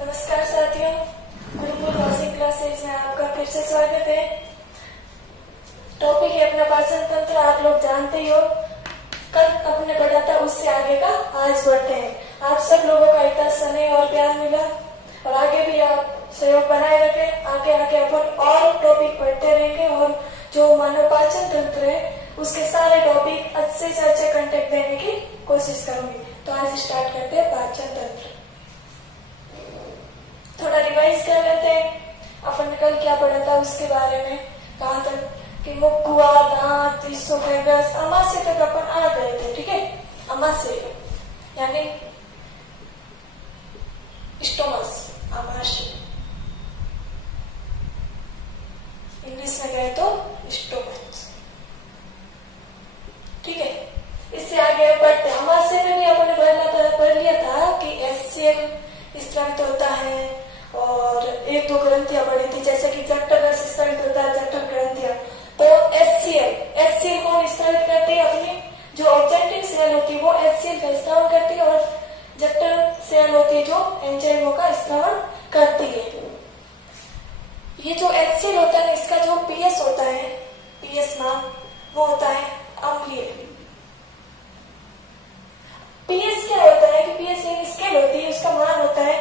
नमस्कार साथियों, Gurukul washing classes में आपका फिर से स्वागत है। टॉपिक है अपना पाचन तंत्र। आप लोग जानते ही हो, कल अपने पढ़ा था उससे आगे का आज बढ़ते हैं। आप सब लोगों का इतना स्नेह और प्यार मिला और आगे भी आप सहयोग बनाए रखें। आगे आगे अपन और टॉपिक पढ़ते रहेंगे और जो मानव पाचन तंत्र है उसके सारे टॉपिक अच्छे से अच्छे कंटेंट देने की कोशिश करूंगी। तो आज स्टार्ट करते हैं पाचन तंत्र। थोड़ा रिवाइज कर लेते हैं। अपन कल क्या पढ़ा था उसके बारे में। कहा था कि मुख, कुआ, दांत, इसोफेगस, आमाशय तक अपन आ गए थे। ठीक है, आमाशय यानी स्टोमस, आमाशय इंग्लिश में गए तो स्टोमस। ठीक है, इससे आगे बढ़ते। आमाशय में भी अपन पढ़ लिया था कि एचसीएल स्त्रावित होता है और एक दो ग्रंथियां पड़ी थी, जैसे कि जठर रस स्त्रावित होता है, जठर ग्रंथियां। तो एचसीएल कौन स्त्रावित करती है? अपनी जो ऑब्जेक्टिव सेल होती है वो एचसीएल का स्त्रावन करती है और जठर सेल होती है जो एंजाइमों का स्त्रावन करती है। ये जो एचसीएल होता है इसका जो पीएस होता है, पीएस मान, वो होता है अम्लीय। पीएस क्या होता है कि पीएस एक स्केल होती है, उसका मान होता है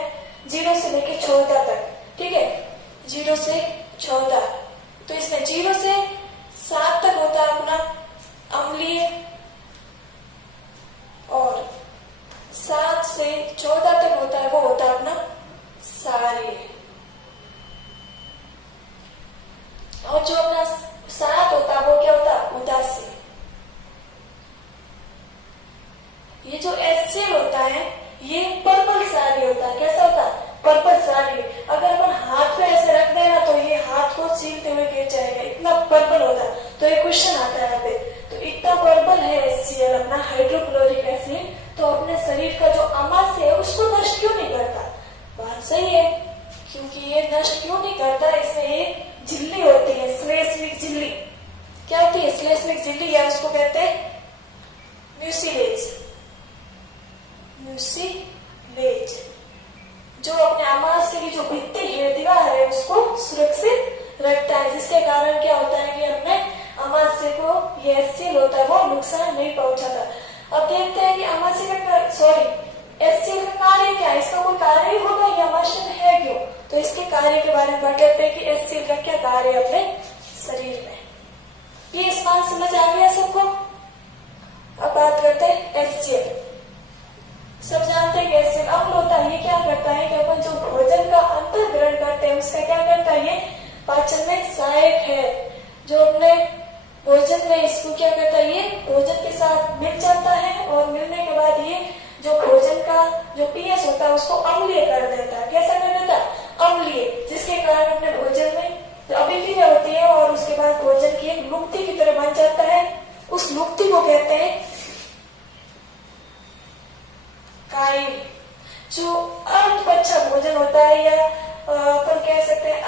0 से लेकर 14 तक। ठीक है, 0 से 14। तो इसमें 0 से 7 तक होता है अपना अम्लीय और 7 से 14 तक होता है वो होता है अपना क्षारीय। और जो अपना 7 होता है वो क्या होता है? उदासीय। ये जो एचसीएल होता है ये पर्पल क्षारीय होता है। कैसा होता है? पर्पल क्षारीय। अगर अपन हाथ पे ऐसे रख देना तो ये हाथ को छीलते हुए गिर जाएगा, इतना पर्पल होता है। तो एक क्वेश्चन आता है यहाँ पे, तो इतना पर्पल है एचसीएल अपना हाइड्रोक्लोरिक एसिड, तो अपने शरीर का जो आमाशय है उसको नष्ट क्यों नहीं करता? बात सही है, क्योंकि ये नष्ट क्यों नहीं करता? इसमें एक झिल्ली होती है, श्लेष्मिक झिल्ली। क्या होती है श्लेष्मिक झिल्ली? या उसको कहते हैं म्यूसिलेज। म्यूसिलेज जो अपने आमाशय की जो भित्ति है, दीवार है, उसको सुरक्षित रखता है, जिसके कारण क्या होता है कि अपने आमाशय को ये एचसीएल होता है वो नुकसान नहीं पहुंचाता। अब देखते हैं कि आमाशय का एचसीएल का कार्य क्या है। इसका कोई कार्य ही होगा, ये आमाशय में है क्यों? तो इसके कार्य के बारे में पढ़ लेते हैं कि एचसीएल का क्या कार्य है अपने शरीर में। ये स्पष्ट समझ आ गया सबको? अब बात करते हैं एचसीएल। सब जानते हैं कैसे अम्ल होता है। ये क्या करता है कि अपन जो भोजन का अंतर ग्रहण करते हैं उसका क्या करता है? ये पाचन में सहायक है। जो अपने भोजन में इसको क्या करता है? ये भोजन के साथ मिल जाता है और मिलने के बाद ये जो भोजन का जो पीएस होता है उसको अम्लीय कर देता है। कैसा कर देता है? अम्लीय, जिसके कारण अपने भोजन में अभिक्रिया होती है और उसके बाद भोजन की एक लुप्ति की तरह बन जाता है। उस लुप्ति को कहते हैं काइम। जो अर्धपच्चा भोजन होता है या अपन कह सकते हैं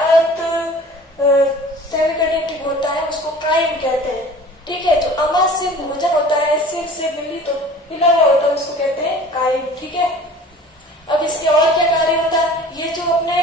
सेमीकंडक्टिव होता है, उसको काइम कहते हैं। ठीक है, जो आमाशय भोजन होता है एचसीएल से मिला हुआ होता है उसको कहते हैं काइम। ठीक है, अब इसके और क्या कार्य होता है? ये जो अपने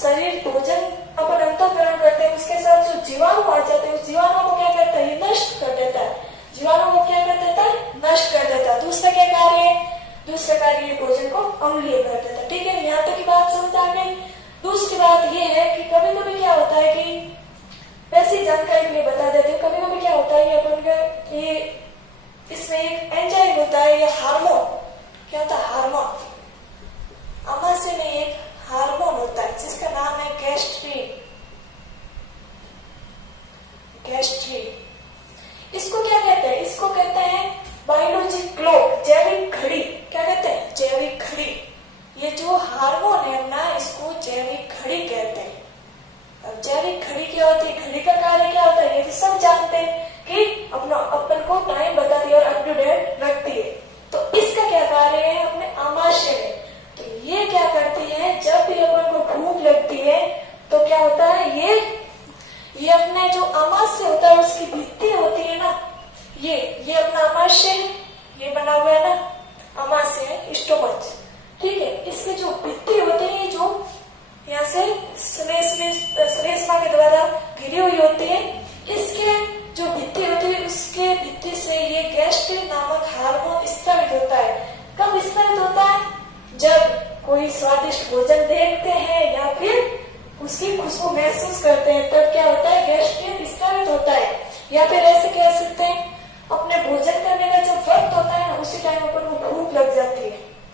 शरीर भोजन अपन अंतःकरण करते हैं उसके साथ जो जीवाणु आ जाते हैं उस जीवाणु को क्या करता है? ये नष्ट कर देता है। जीवाणु को क्या कर देता है? नष्ट कर देता है। दूसरा क्या कार्य है? दूसरा कार्य भोजन को अम्लीय कर देता है। ठीक है, यहाँ तक की बात समझ आ गई। दूसरी बात ये है कि कभी कभी क्या होता है कि वैसी जानकारी के लिए बता देते हैं, कभी कभी क्या होता है कि अपन का ये इसमें एक एंजाइम होता है या हार्मोन। क्या होता है? हार्मोन। आमाशय में एक हार्मोन होता है जिसका नाम है गैस्ट्रीन। इसको क्या कहते हैं? इसको कहते हैं बायोलॉजी क्लॉक, जैविक घड़ी। क्या कहते हैं? जैविक घड़ी। ये जो हार्मोन है अपना इसको जैविक घड़ी कहते हैं। अब जैविक घड़ी क्या होती है? घड़ी का कार्य क्या होता है? ये भी सब जानते हैं कि अपन को टाइम बताती है और अप टू डेट रखती है। तो इसका क्या कार्य है अपने आमाशय में? तो ये क्या करती है, जब भी अपन को भूख लगती है तो क्या होता है? ये अपने जो आमाशय होता है उसकी भित्ति होती है ना, ये अपना आमाशय है, ये बना हुआ है ना आमाशय, स्टोमच। ठीक है, इसकी जो भित्ति होती है, जो से श्लेष्मा के द्वारा घिरी हुई होती है। इसके जो भित्ति होती है उसके भित्ति से ये गैस्ट्रिन नामक हार्मोन स्रावित होता है। कब स्रावित होता है? जब कोई स्वादिष्ट भोजन देखते हैं या फिर उसकी खुशबू महसूस करते हैं, तब क्या होता है? गैस्ट्रिन स्रावित होता है। या फिर ऐसे कह सकते हैं अपने भोजन करने का जब वक्त होता है ना, उसी टाइम अपन को भूख लग जाती है।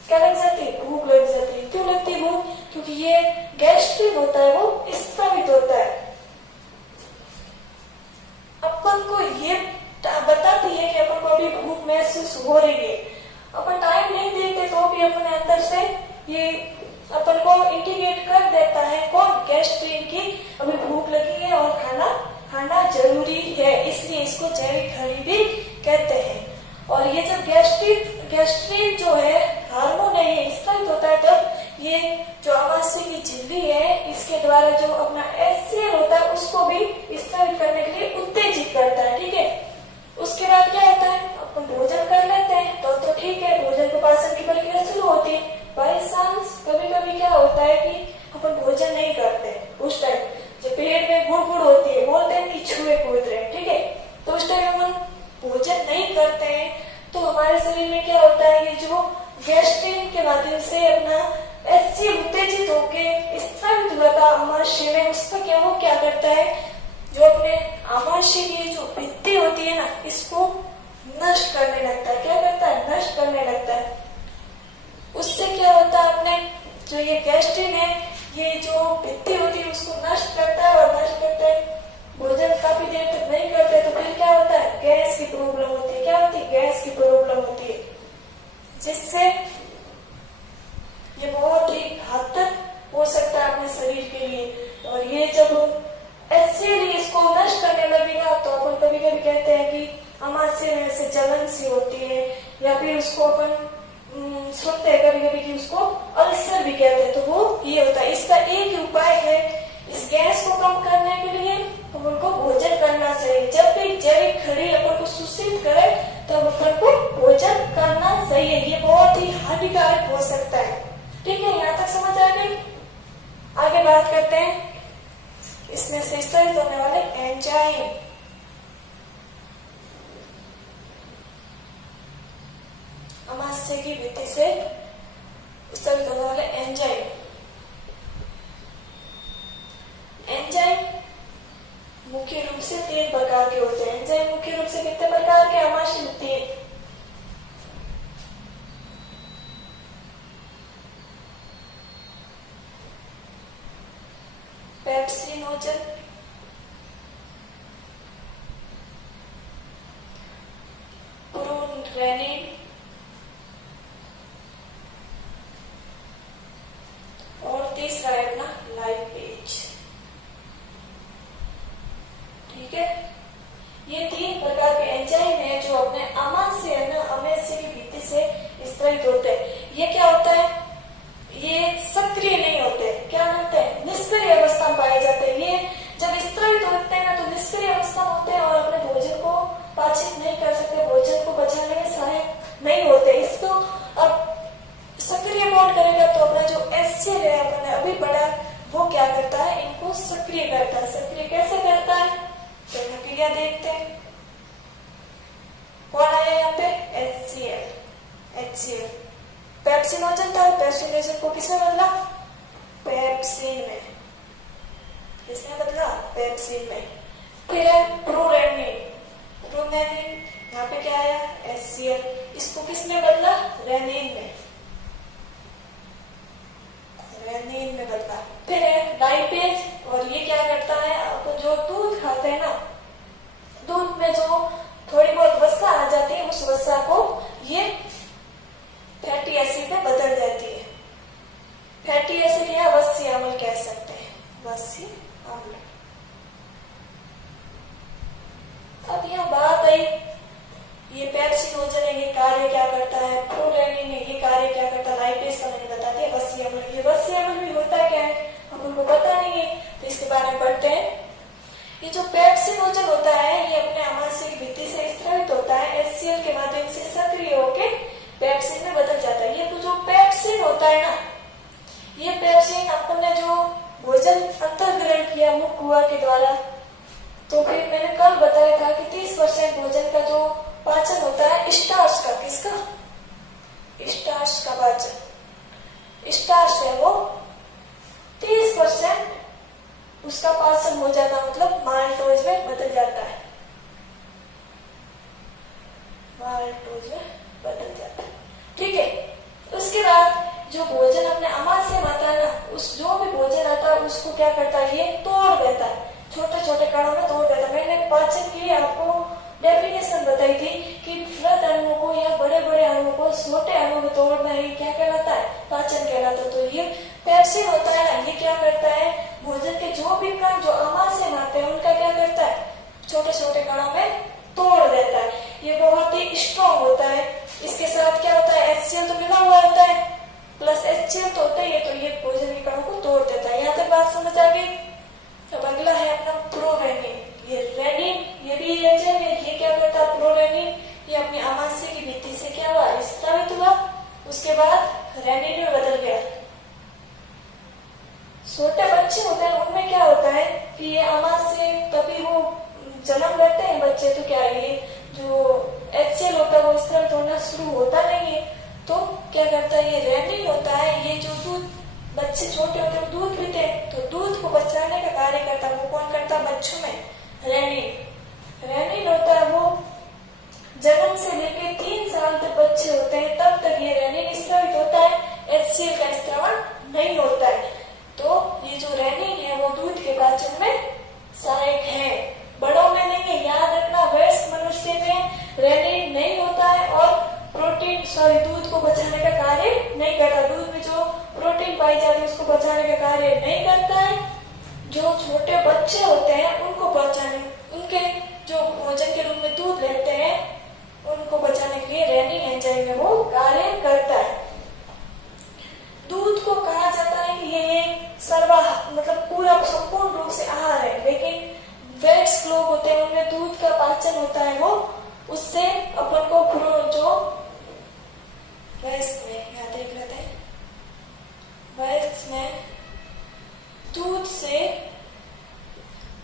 क्या लग जाती है? भूख लग जाती है। क्यों लगती है भूख? क्योंकि ये गैस्ट्रिन होता है, वो स्रावित होता है। अपन को ये बताती है कि अपन को अभी भूख महसूस हो रही है। अपन टाइम नहीं देखते तो भी अपने अंदर से ये अपन को इंडिकेट कर देता है कौन? गैस्ट्रिन की अभी भूख लगी है और खाना जरूरी है। इसलिए इसको जैविक घड़ी भी कहते हैं। और ये जब गैस्ट्रिन जो है हार्मोन है ये स्रावित होता है, तब ये जो आमाशय की झिल्ली है इसके द्वारा जो अपना HCl होता है उसको भी स्रावित करने के लिए उत्तेजित करता है। ठीक है। उसके बाद क्या होता है? अपन भोजन कर लेते हैं तो ठीक है, भोजन को पाचन की प्रक्रिया शुरू होती है। बाई चांस कभी कभी क्या होता है कि अपन भोजन नहीं करते, उस टाइम जो पेट में गुड़गुड़ होती है, बोलते हैं कि छुए कूद रहे, ठीक है, तो उस टाइम अपन भोजन नहीं करते हैं तो हमारे शरीर में क्या होता है? ये जो गैस्ट्रिन के माध्यम से अपना HCl उत्तेजित होके स्रावित हुआ था आमाशय में, उसका क्या करता है? जो अपने आमाशय की जो भित्ति होती है ना, इसको नष्ट करने लगता है। क्या करता है? नष्ट करने लगता है। उससे क्या होता है? अपने जो ये गैस्ट्रिन है ये जो भित्ति होती है उसको नष्ट करता है, और नष्ट करते हैं भोजन काफी देर तक नहीं करते तो फिर क्या होता है? गैस की प्रॉब्लम होती है। क्या होती है? गैस की प्रॉब्लम होती है, जिससे ये बहुत ही घातक हो सकता है अपने शरीर के लिए। और ये जब HCl इसको नष्ट करने लगेगा तो अपन कभी कभी कहते हैं कि आमाशय में से जलन सी होती है, या फिर उसको अपन सुनते हैं कभी कभी कि उसको अल्सर भी कहते हैं। तो वो ये होता है। इसका एक ही उपाय है, इस गैस को कम करने के लिए अपन को भोजन करना चाहिए। जब भी जैविक घड़ी अपन को सूचित करे तब अपन को भोजन करना चाहिए। ये बहुत ही हानिकारक हो सकता है। ठीक है, यहाँ तक समझ आ गई? आगे बात करते हैं इसमें से स्रावित होने वाले एंजाइम। आमाशय की भित्ति से स्रावित होने वाले एंजाइम। एंजाइम मुख्य रूप से 3 प्रकार के होते हैं। एंजाइम मुख्य रूप से कितने प्रकार के? आमाशय में 3। पेप्सिनोजन, प्रोरेनिन और तीसरा है अपना लाइपेज। ठीक है, ये 3 प्रकार के एंजाइम है जो अपने आमाशय है ना, आमाशय की भित्ति से स्रावित होते हैं। ये क्या होता है? ये सक्रिय नहीं होते। क्या होते हैं? निष्क्रिय अवस्था में पाए जाते हैं। ये जब स्रावित होते हैं ना तो निष्क्रिय अवस्था में होते हैं और अपने भोजन को पाचित नहीं कर सकते, भोजन को पचाने में सहायक नहीं होते। इसको अब सक्रिय कौन करेगा? तो अपना जो HCl है अपने अभी पढ़ा, वो क्या करता है? इनको सक्रिय करता है। सक्रिय कैसे करता है? प्रक्रिया देखते हैं। कौन आया यहाँ पे? HCl। पेप्सिनोजन था, पेप्सिनोजन को किसने बदला? पेप्सिन में। किसने बदला? पेप्सिन में। फिर है प्रोरेनिन। प्रोरेनिन यहाँ पे क्या आया? HCl। इसको किसने बदला? रेनिन में। रेनिन में बदला। फिर है लाइपेज, और ये क्या करता है? अपन जो दूध खाते हैं ना, दूध में जो थोड़ी बहुत वसा आ जाती है, उस वसा को ये फैटी एसिड में बदल जाती है। फैटी एसिड या वसी अम्ल कह सकते हैं। वसी अम्ल। अब यहाँ बात आई, ये पेप्सिनोजन है, ये कार्य क्या करता है? प्रोरेनिन है, ये कार्य क्या करता है? लाइपेज का मैंने बता दिया। वसी अम्ल, ये वसी अम्ल भी होता क्या है अपन को पता नहीं है, तो इसके बारे में पढ़ते हैं। ये जो पेप्सिनोजन होता है ये अपने आमाशय की भित्ति से स्रावित होता है। HCl के माध्यम से सक्रिय होकर युवा के द्वारा। तो फिर मैंने कल बताया था कि 30% भोजन का जो पाचन होता है स्टार्च का, किसका? स्टार्च का पाचन। स्टार्च है वो 30% उसका पाचन हो जाता, मतलब माल्टोज में बदल जाता है, माल्टोज में बदल जाता है। ठीक है, उसके बाद जो भोजन अपने अमाशय में आता है ना, उस जो भी भोजन आता है उसको क्या करता है, ये तोड़ देता है, छोटे छोटे कणों में तोड़ देता है। मैंने पाचन की आपको डेफिनेशन बताई थी कि वृहद अणुओं को या बड़े बड़े अणुओं को छोटे अणुओं में तोड़ना ही क्या कहलाता है, पाचन कहलाता है। तो ये पेप्सिन होता है ना, ये क्या करता है, भोजन के जो भी कण जो अमाशय में आते हैं उनका क्या करता है, छोटे छोटे कणों में तोड़ देता है। ये बहुत ही स्ट्रॉन्ग होता है। इसके साथ क्या होता है, HCl तो मिला हुआ होता है, प्लस HCl तो होता ही है, तो ये भोजन के कणों को तोड़ देता है। यहाँ तक बात समझ आ गई। अब अगला है अपना प्रोरेनिन। ये रेनिन, ये भी एंजाइम है, ये क्या करता है, प्रोरेनिन, ये अपनी अमाशय की भित्ति से क्या हुआ, स्रावित हुआ, उसके बाद रेनिन में बदल गया। छोटे बच्चे होते हैं उनमें क्या होता है कि ये अमाशय तभी वो जन्म लेते हैं बच्चे, तो क्या ये जो HCl होता है वो स्रावित होना शुरू होता नहीं है, तो क्या करता है, ये रेनिन होता है, ये जो दूध, बच्चे छोटे होते हैं दूध पीते हैं, तो दूध को बचाने का कार्य करता है। वो कौन करता है बच्चों में, रेनिन। रेनिन होता है वो जन्म से लेकर 3 साल तक बच्चे होते हैं तब तक ये रेनिन स्रावित होता है, HCl का स्रावण नहीं होता है। तो ये जो रेनिन है वो दूध के पाचन में सहायक है, बड़ों में नहीं है। याद रखना, वयस्क मनुष्य में रेनिन नहीं होता है और प्रोटीन दूध को बचाने का कार्य नहीं करता। दूध में जो प्रोटीन पाई जाती है उसको बचाने का कार्य नहीं करता है। जो छोटे बच्चे होते हैं उनको बचाने, उनके जो भोजन के रूप में दूध लेते हैं उनको बचाने के लिए रेनिन एंजाइम में वो कार्य करता है। दूध को कहा जाता है कि ये सर्वा मतलब पूरा संपूर्ण रूप से आहार है, लेकिन वयस्क लोग होते हैं उनमें दूध का पाचन होता है वो, उससे अपन को जो वयस्क में यहाँ देख लेते हैं, वयस्क में दूध से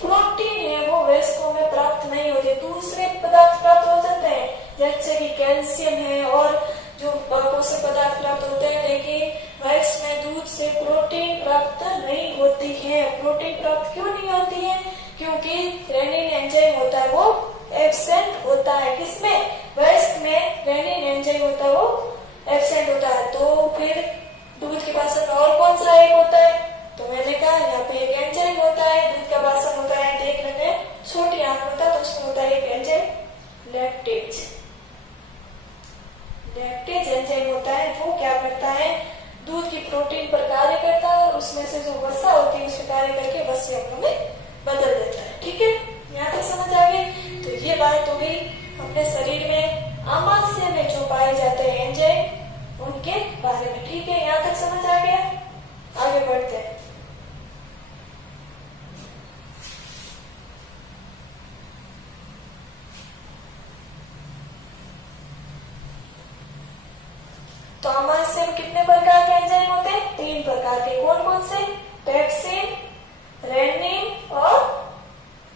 प्रोटीन है वो वयस्कों में प्राप्त नहीं होते, दूसरे पदार्थ प्राप्त हो जाते हैं जैसे कि कैल्शियम है और जो पोषक पदार्थ प्राप्त होते हैं, लेकिन वयस्क में दूध से प्रोटीन प्राप्त नहीं होती है। प्रोटीन प्राप्त क्यों नहीं होती है, क्योंकि रेनिन एंजाइम होता है वो एब्सेंट होता है। किसमें, वयस्क में रेनिन एंजाइम होता है वो एब्सेंट होता है। तो फिर दूध के पाचन में और कौन सा एक होता है, तो मैंने कहा यहाँ पे एक एंजाइम होता है, दूध का पाचन होता है, देख लेते हैं, छोटी आंख होता है तो उसमें होता है एक एंजाइम लैक्टेज। लैक्टेज एंजाइम होता है, वो क्या करता है, दूध की प्रोटीन पर कार्य करता है और उसमें से जो वसा होती है उस पर कार्य करके वसा अणु में बदल देता है। ठीक है, यहाँ तक समझ आ गई। तो ये बात हो गई अपने शरीर में अमाशय में जो पाए जाते हैं एंजाइम उनके बारे में। ठीक है, यहाँ तक समझ आ गया, आगे बढ़ते हैं। तो अमाशय में कितने प्रकार के एंजाइम होते हैं, 3 प्रकार के। कौन कौन से, पेप्सिन, रेनिन और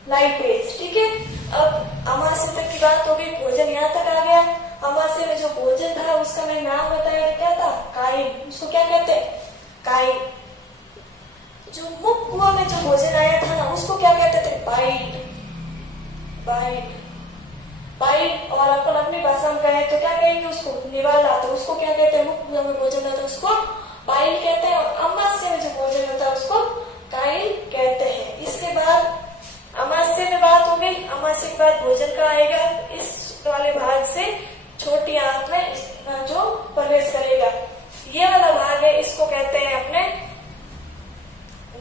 लाइपेज। ठीक है, अब अमाशय तक की बात हो गई, भोजन यहाँ तक आ गया। अमाशय में जो भोजन था उसका मैं नाम बताया, क्या था, काइल। उसको क्या कहते हैं, काइल। जो मुख कुआं में जो भोजन आया था ना उसको क्या कहते थे, बाइल। बाइल बाइल और अपन अपनी भाषा में कहें तो क्या कहेंगे उसको, निवाला। तो उसको क्या कहते हैं, मुख कुआं में भोजन आता है उसको बाइल कहते हैं, और अमाशय में जो भोजन होता है उसको काइल कहते हैं। इसके बाद अमाशय में बात हो गई। अमाशय के बाद भोजन का आएगा, इस वाले भाग से छोटी आंत में जो प्रवेश करेगा, ये वाला भाग है, इसको कहते हैं अपने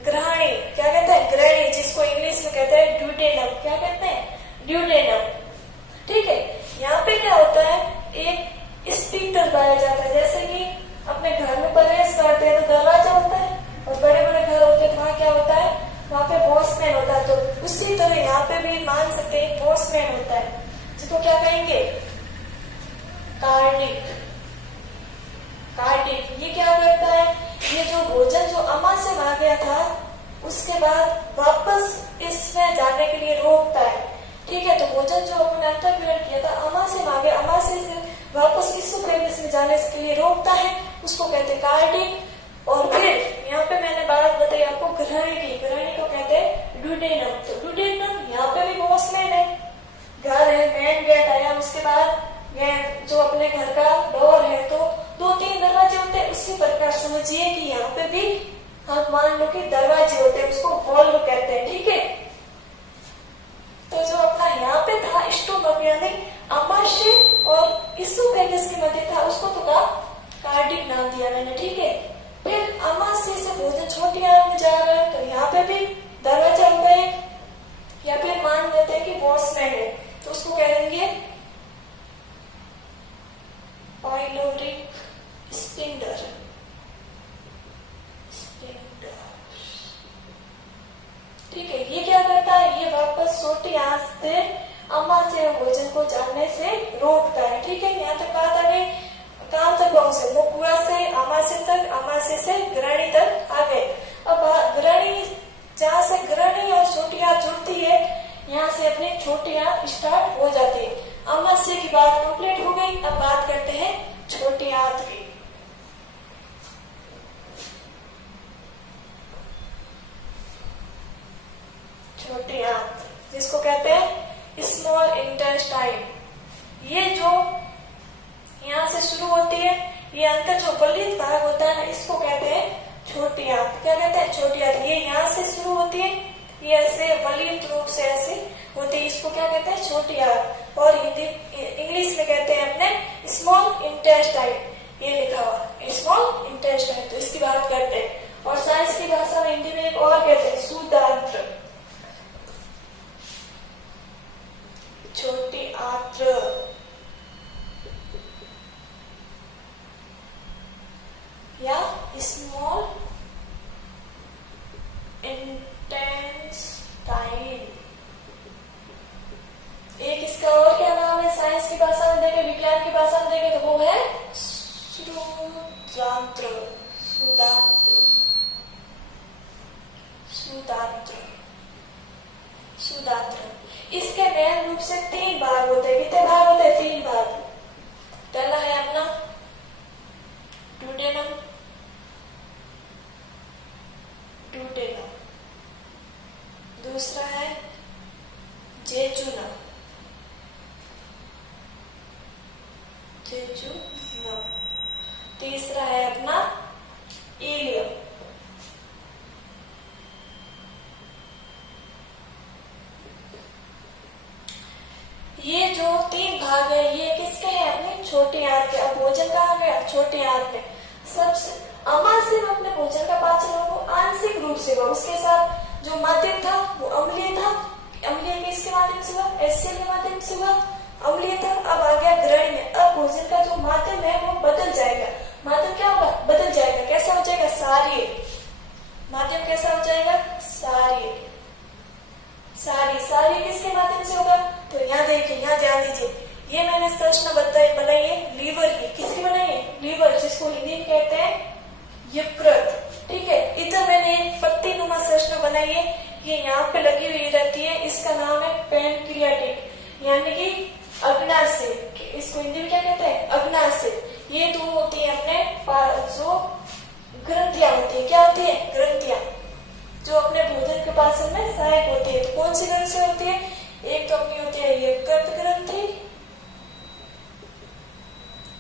ग्रहणी। क्या कहते हैं, ग्रहणी, जिसको इंग्लिश में कहते हैं ड्यूडेनम। क्या कहते हैं, ड्यूडेनम। ठीक है, यहाँ पे क्या होता है, एक स्पीकर पाया जाता है। जैसे कि अपने घर में प्रवेश करते हैं तो दरवाजा होता है, और बड़े बड़े घर होते हैं वहाँ क्या होता है, वहाँ पे वॉचमैन होता है। तो उसी तरह यहाँ पे भी मान सकते हैं वॉचमैन होता है, जिसको क्या कहेंगे, कार्डिक। कार्डिक ये क्या करता है, ये जो भोजन जो अमाशय में आ गया था उसके बाद वापस इसमें जाने के लिए रोकता है। ठीक है, तो भोजन जो अपने अंतःकरण किया था अमाशय में आ गया, अमाशय से वापस इसोफेगस में जाने के लिए रोकता है, उसको कहते हैं कार्डिक। और फिर यहाँ पे मैंने बात बताई आपको ग्रहणी की, ग्रहणी को कहते हैं ड्यूडेनम। तो ड्यूडेनम यहाँ पे भी वॉशमैन है, घर है, मेन गेट आया, उसके बाद जो अपने घर का डोर है, तो 2-3 दरवाजे होते हैं। उसी प्रकार समझिए कि यहाँ पे भी हम मान लो कि दरवाजे होते हैं, उसको वॉल्व कहते हैं। ठीक है, तो जो अपना यहाँ पे था स्टोमक यानी अमाशय और इसोफेगस के मध्य था, उसको तो कहा कार्डिक नाम दिया मैंने। ठीक है, फिर अमाशय से भोजन छोटी आंत में जा रहा है, तो यहाँ पे भी दरवाजा होता है, या फिर मान लेते हैं कि वॉशमैन है, तो उसको कह देंगे पाइलोरिक स्पिंडर। ठीक है, ये क्या करता है, ये वापस छोटी आंत से अमाशय भोजन को जाने से रोकता है। ठीक है, यहाँ तक बात आ गई। कहाँ तक पहुंचे, वो कुआ से अमाशय तक, अमाशय से ग्रहणी तक आ गए। अब ग्रहणी, जहाँ से ग्रहणी और छोटी आंत जुड़ती है, यहाँ से अपनी छोटी आंत स्टार्ट हो जाती है। अमाशय की बात कंप्लीट हो गई। अब बात करते हैं छोटी आंत की। छोटी आंत जिसको कहते हैं स्मॉल इंटेस्टाइन, ये जो यहाँ से शुरू होती है, ये अंदर जो वलित भाग होता है, इसको कहते हैं छोटी आंत। क्या कहते हैं, छोटी आंत। ये यहाँ से शुरू होती है, ये ऐसे वलित रूप से ऐसे होती है, इसको क्या कहते हैं, छोटी आंत। और हिंदी इंग्लिश में कहते हैं अपने स्मॉल इंटेस्टाइन, ये लिखा हुआ स्मॉल इंटेस्टाइन। तो इसकी बात करते हैं। और साइंस की भाषा में हिंदी में एक और कहते हैं सुदांत्र, छोटी आंत्र। या स्मॉल इंटेस्टाइन। एक इसका और क्या नाम है, साइंस की भाषा में देखे, विज्ञान की भाषा में देखे, तो वो है सुदांत्र। सुदांत्र, सुदांत्र, सुदांत्र। इसके मेन रूप से 3 भाग होते हैं। कितने भाग होते हैं, 3 भाग। पहला है अपना ड्यूडेनम, ड्यूडेनम। दूसरा है जेजुनम, जेजुनम। तीसरा है अपना इलियम। ये जो 3 भाग है, ये किसके हैं, अपने छोटी आंत के। अब भोजन कहाँ गया, छोटी आंत में। सबसे अमाशय में अपने भोजन का पाचन हो आंशिक रूप से हुआ, उसके साथ जो माध्यम था वो अम्लीय था। अम्लीय किसके माध्यम से हुआ, एचसीएल के माध्यम से हुआ, अम्लीय था। अब आ गया ग्रहणी में। अब भोजन का जो माध्यम है वो बदल जाएगा। माध्यम क्या होगा, बदल जाएगा। कैसा हो जाएगा, सारीय। माध्यम कैसा हो जाएगा, सारीय। सारी किसके माध्यम से होगा, तो यहाँ देखिए, यहाँ ध्यान दीजिए, ये मैंने प्रश्न बनाई है लीवर की। किसकी बनाई है, लीवर, जिसको हिंदी में कहते हैं यकृत। ठीक है, इधर मैंने एक पत्ती नुमा प्रश्न बनाई है, ये यहाँ पे लगी हुई रहती है, इसका नाम है पैनक्रियाटिक, यानी कि अग्नाशय। इसको हिंदी में क्या कहते हैं, अग्नाशय। ये 2 होती है अपने जो ग्रंथियां होती है। क्या होती है, ग्रंथियां, जो अपने भोजन के पाचन में सहायक होती है। तो कौन सी ग्रंथि होती है, एक तो अपनी होती है यकृत ग्रंथि,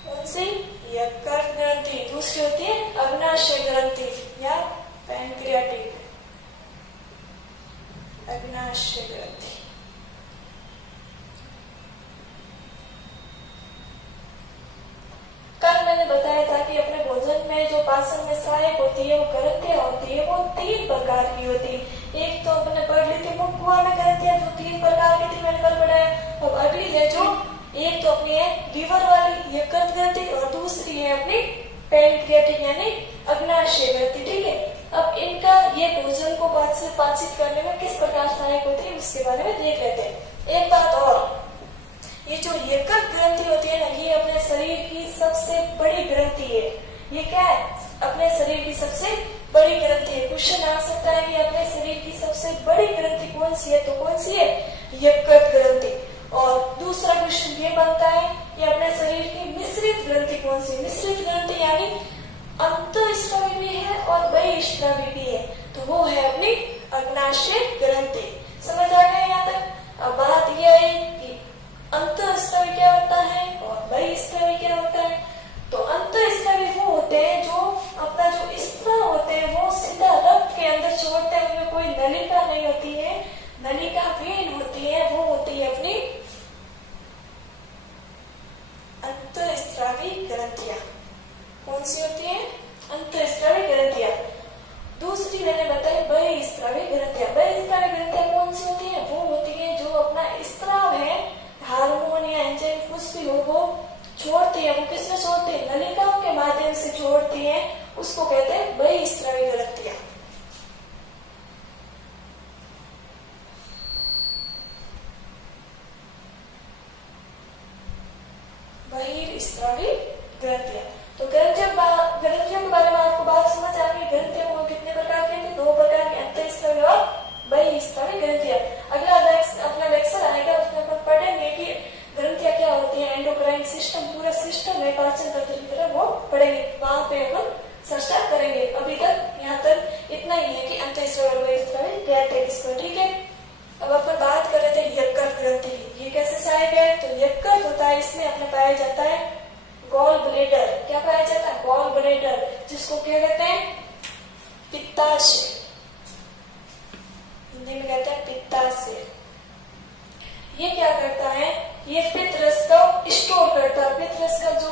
कौन सी, यकृत ग्रंथि। दूसरी होती है अग्नाशय ग्रंथि या पैनक्रियाटिक, अग्नाशय ग्रंथि। कल मैंने बताया था कि अपने भोजन में जो पाचन में सहायक होती है, वो ग्रंथियां होती है, वो 3 प्रकार की होती है। एक तो अपने पढ़ ली थी मुख में ग्रंथियां, जो 3 प्रकार की थी, मैंने कल पढ़ाया। अब अगली है जो, एक तो अपनी है लीवर वाली यकृत ग्रंथि, और दूसरी है अपनी पैनक्रियाटिक यानी अग्नाशय ग्रंथि। ठीक है, अब इनका ये भोजन को पाचित करने में किस प्रकार सहायक होती है, उसके बारे में देख लेते हैं। एक बात और, ये जो यकृत ग्रंथि होती है ना, ये अपने शरीर की सबसे बड़ी ग्रंथि है। ये क्या है, अपने शरीर की सबसे बड़ी ग्रंथि है। क्वेश्चन आ सकता है कि अपने शरीर की सबसे बड़ी ग्रंथि कौन सी है, तो कौन सी है, यकृत ग्रंथि। और दूसरा क्वेश्चन ये बनता है कि अपने शरीर की मिश्रित ग्रंथि कौन सी। मिश्रित ग्रंथि यानी अंतःस्रावी भी है और बहिःस्रावी भी है, तो वो है अपनी अग्नाशय ग्रंथि। समझ आ गया यहाँ तक। अब बात यह है कि अंतःस्रावी क्या होता है और बहिःस्रावी क्या होता है। तो अंतःस्रावी वो होते हैं जो अपना जो स्त्राव होते हैं वो सीधा रक्त के अंदर छोड़ते हैं, उनमें कोई नलिका नहीं होती है, नलिका विहीन होती है, वो होती है अपनी अंतःस्रावी ग्रंथियां। कौन सी होती है, अंतःस्रावी ग्रंथियां। दूसरी मैंने बताई बहिःस्रावी ग्रंथियां। बहिःस्रावी ग्रंथियां कौन सी होती है, वो होती है जो अपना स्त्राव है, हार्मोन या एंजाइम कुछ भी हो, वो छोड़ती है। वो किससे छोड़ती है, नलिकाओं के माध्यम से छोड़ती है, उसको कहते हैं बहिःस्रावी ग्रंथियां। बहिःस्रावी ग्रंथियां। तो ग्रंथियों के बारे में आपको बात समझ आ गई। ग्रंथियों को कितने प्रकार के हैं, 2 प्रकार के, अंतःस्रावी और बहिःस्रावी ग्रंथियां। अगला अपना लेक्चर आएगा, उसमें अपन पढ़ेंगे कि ग्रंथियां क्या होती है, एंडोक्राइन सिस्टम, पूरा सिस्टम है पाचन तंत्र की तरह, वो पढ़ेंगे, वहां पे अपन चर्चा करेंगे। अभी तक यहाँ तक इतना ही है कि अंतःस्रावी और बहिःस्रावी क्या है इसको, ठीक है। अब अपन बात कर रहे थे यकृत ग्रंथि। ये कैसे सहायक है, तो यकृत होता है, इसमें अपने पाया जाता है गॉल ब्लेडर। क्या पाया जाता है, गॉल ब्लेडर, जिसको क्या कहते हैं, पित्ताशय, हिंदी में कहते हैं पित्ताशय। ये क्या करता है, ये पित्त रस को स्टोर करता है। पित्त रस का जो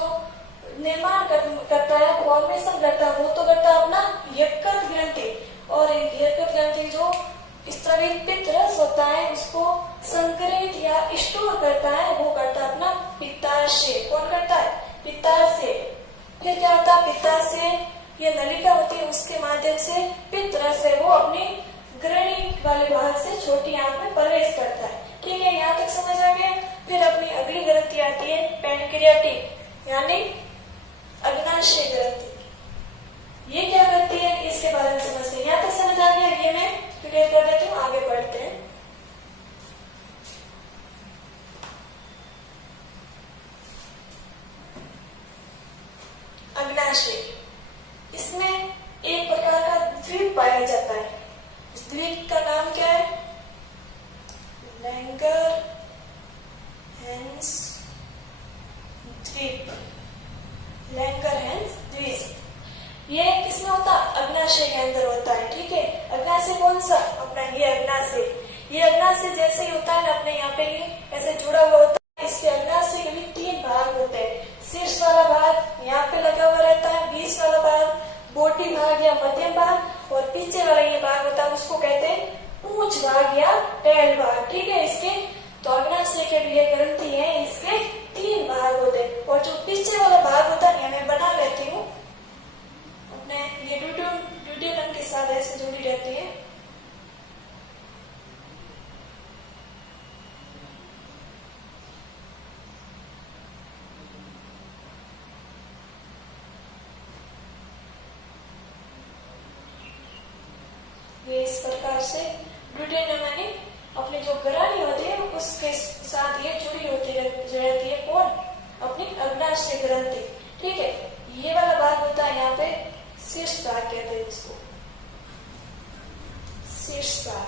निर्माण करता है, फॉर्मेशन करता है, वो तो करता है अपना यकृत ग्रंथि। और यकृत ग्रंथि जो स्रावित पित्त रस होता है उसको संग्रहित या स्टोर करता है, वो करता है अपना पित्ताशय। कौन करता है, पित्ताशय। फिर क्या होता है, पित्ताशय ये नलिका होती है, उसके माध्यम से पित्त रस है वो अपनी ग्रहणी वाले भाग से छोटी आंत में प्रवेश करता है। ठीक है, यहाँ तक समझ आ गया। फिर अपनी अगली ग्रंथि आती है पैनक्रियाटिक यानी अग्नाशय ग्रंथि। ये क्या करती है, इसके बारे में समझते हैं। यहाँ तक समझ आ गया, ये मैं क्लियर कर देती हूँ, आगे बढ़ते हैं। अग्नाशय, इसमें एक प्रकार का द्वीप पाया जाता है। इस द्वीप का नाम क्या है, लैंगर हैंस द्वीप। लैंगर हैंस द्वीप ये किसमें होता है, अग्नाशय के अंदर होता है। ठीक है, अग्नाशय कौन सा, अपना ये अग्नाशय। ये अग्नाशय जैसे ही होता है ना, अपने यहाँ पे ये ऐसे जुड़ा हुआ होता है। इसके अग्नाशय के भी 3 भाग होते हैं। शीर्ष वाला भाग यहाँ पे लगा हुआ रहता है, बीच वाला भाग बोटी भाग या मध्यम भाग, और पीछे वाला ये भाग होता है, उसको कहते हैं पूंछ भाग या टैल भाग। ठीक है, इसके तो अग्नाशय के लिए ग्रंथि है, इसके 3 भाग होते हैं। और जो पीछे वाला भाग होता है, मैं बना लेती हूँ अपने, ये ड्यूटेनम के साथ ऐसे जुड़ी रहती है। ये इस प्रकार से ड्यूटेनम यानी अपनी जो ग्रहणी होती है उसके साथ ये जुड़ी होती रहती है। कौन, अपनी अग्नाशय ग्रंथि। ठीक है, ये वाला भाग होता है यहाँ पे शीर्ष भाग कहते हैं इसको, शीर्ष भाग।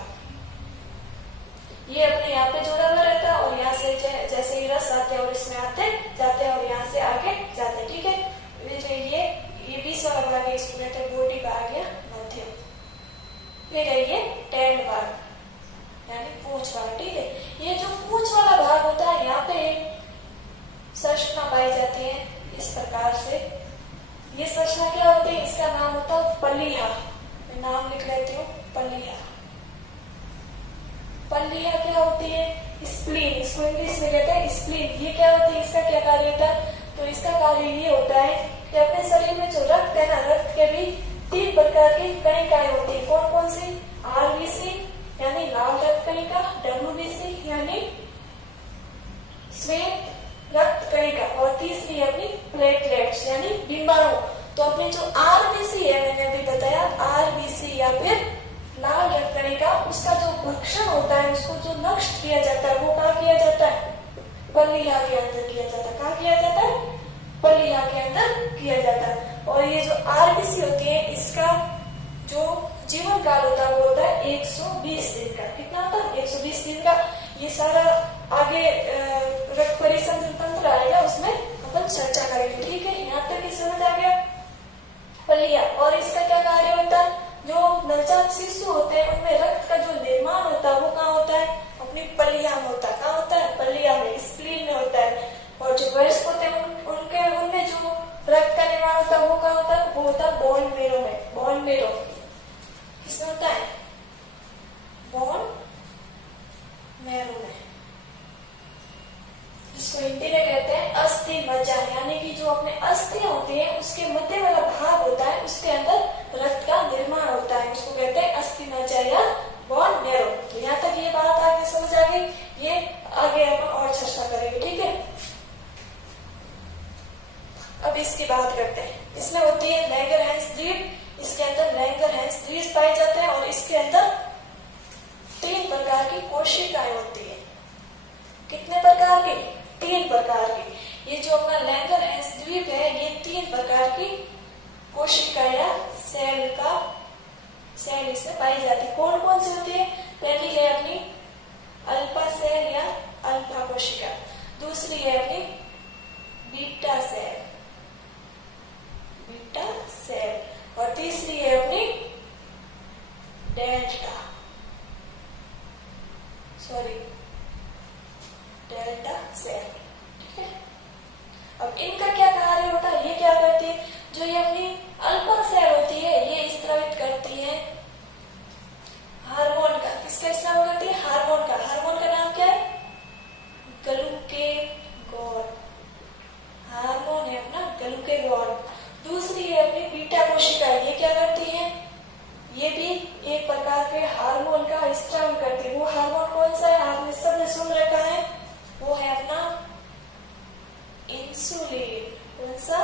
ये अपने यहाँ पे जुड़ा हुआ रहता है और यहाँ से जैसे ही रस आते हैं और इसमें आते जाते हैं और यहाँ से आगे जाते हैं। ठीक है, ये 20 वाला भाग है, इसको कहते हैं बॉडी भाग या मध्यम। फिर है ये टैल भाग यानी पूंछ भाग। ठीक है, ये जो पूंछ वाला भाग होता है, यहाँ पे संरचना पाई जाती है इस प्रकार से। ये संरचना क्या होती है, इसका नाम होता है पलिहा। मैं नाम लिख लेती हूँ, पलिहा। पलिहा क्या होती है, स्प्लीन, इसको इंग्लिश में कहते हैं स्प्लीन। ये क्या होती है, इसका क्या कार्य होता है, तो इसका कार्य ये होता है कि अपने शरीर में जो रक्त है ना, रक्त के भी 3 प्रकार की कणिकाएं होती है। कौन कौन सी, आरबीसी यानी लाल रक्त कणिका, डब्ल्यूबीसी यानी श्वेत रक्त कणिका, और तीसरी अपनी प्लेटलेट्स यानी डिंबाणु। तो अपनी जो आरबीसी है, मैंने अभी बताया, किया जाता है वो कहाँ किया जाता है? पल्लिया के अंदर किया जाता है। कहाँ किया जाता है? पल्लिया के अंदर किया जाता है। और ये जो आरबीसी होती है इसका जो जीवन काल होता है वो होता है 120 दिन का। कितना होता है? 120 दिन का। ये सारा आगे रक्त परिसंचरण तंत्र आएगा उसमें अपन चर्चा करेंगे। ठीक है, यहाँ तक ये समझ आ गया पल्लिया। और इसका क्या कार्य होता है? जो नवजात शिशु होते हैं उनमें रक्त का जो निर्माण होता है वो कहाँ होता है? अपनी पल्लिया में होता है। कहाँ होता है? पल्लिया में, स्प्लीन में होता है। और जो वयस्क होते हैं उनके उनमें जो रक्त का निर्माण होता है वो कहाँ होता है? वो होता है बोन मेरो में। बोन मेरो किसमें होता है? बोन मेरो में। इसको हिंदी में कहते हैं अस्थि मज्जा, यानी कि जो अपने अस्थियां होती हैं उसके मध्य वाला भाग होता है उसके अंदर रक्त का निर्माण होता है, उसको कहते हैं अस्थि मज्जा या बोन मेरो। तो यहाँ तक ये बात आगे समझ आ गई। ये आगे अपन और चर्चा करेंगे। ठीक है, अब इसकी बात करते हैं। इसमें होती है लैंगरहैंस द्वीप। इसके अंदर लैंगरहैंस द्वीप पाए जाते हैं और इसके अंदर 3 प्रकार की कोशिकाएं होती है। कितने प्रकार की? 3 प्रकार की। ये जो अपना लैंगरहैंस द्वीप है ये 3 प्रकार की कोशिकाएं सेल इसमें पाई जाती है। कौन कौन सी होती है? पहली है अपनी अल्फा सेल या अल्फा कोशिका, दूसरी है अपनी बीटा सेल और तीसरी है अपनी डेल्टा सेल। ठीक है, अब इनका क्या कार्य होता है? ये क्या करती है? जो ये अपनी अल्फा सेल होती है ये स्त्रावित करती है हार्मोन का। किसका स्त्राव करती है? हार्मोन का। हार्मोन का नाम क्या है? ग्लूकेगॉन। हार्मोन है अपना ग्लूकेगॉन। दूसरी है अपनी बीटा कोशिका। ये क्या करती है? ये भी एक प्रकार के हार्मोन का स्त्राव करती है। वो हार्मोन कौन सा है? आपने सबने सुन रखा है, वो है अपना इंसुलिन। कौन सा?